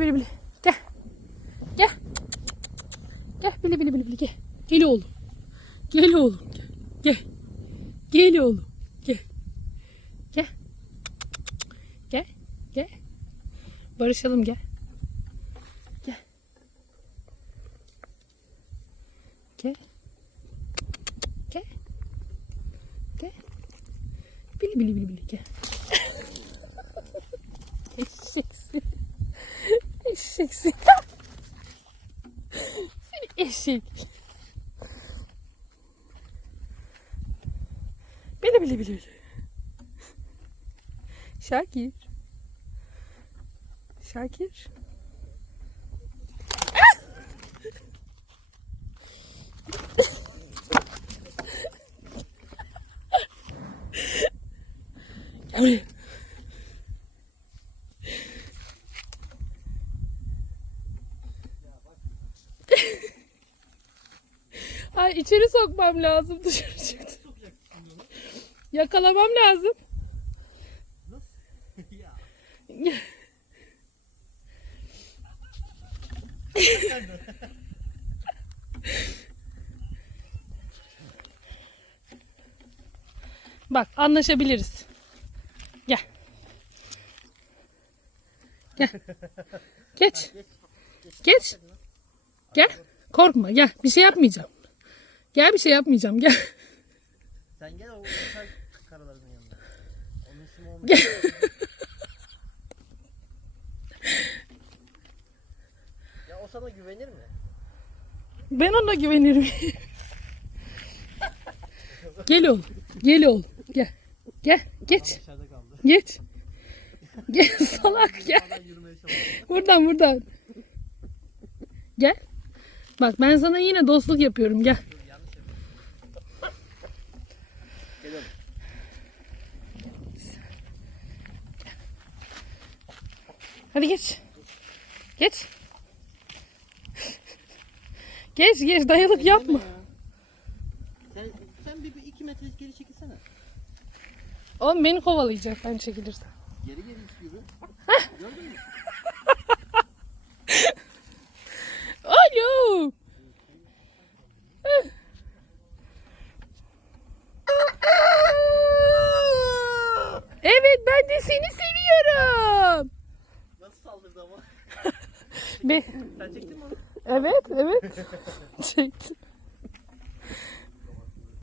Bili bili. Gel. Gel. Gel bili bili bili bili gel. Gel oğlum. Gel oğlum. Gel. Gel. Gel oğlum. Gel. Gel. Gel. Gel. Barışalım gel. Gel. Gel. Gel. Gel. Bili bili bili bili gel. Eşeksin. Eşeksin. Seni eşek. Bili bili bili. Şakir. Şakir. Gel buraya. Ay içeri sokmam lazım dışarı çıktı. Yakalamam lazım. Bak anlaşabiliriz. Gel. Gel. Geç. Geç. Gel. Korkma gel. Bir şey yapmayacağım. Gel bir şey yapmayacağım. Gel. Sen gel o uçak karalarının yanına. Onun ismi olmuyor. Gel. ya o sana güvenir mi? Ben ona güvenirim. Gel oğlum. Gel oğlum. Gel. Gel. Geç. Geç. Gel salak gel. Buradan buradan. Gel. Bak ben sana yine dostluk yapıyorum. Gel. Dur yanlış yapıyorum. Gel oğlum. Hadi geç. Geç. Geç geç dayalık yapma. Sen, sen bir, bir iki metre geri çekilsene. Oğlum beni kovalayacak ben çekilirsem. Geri geri yürü. Gördün mü? Alo. Evet ben de seni seviyorum. Nasıl saldırdı ama? Be Sen çektin mi onu? evet evet. Çektim.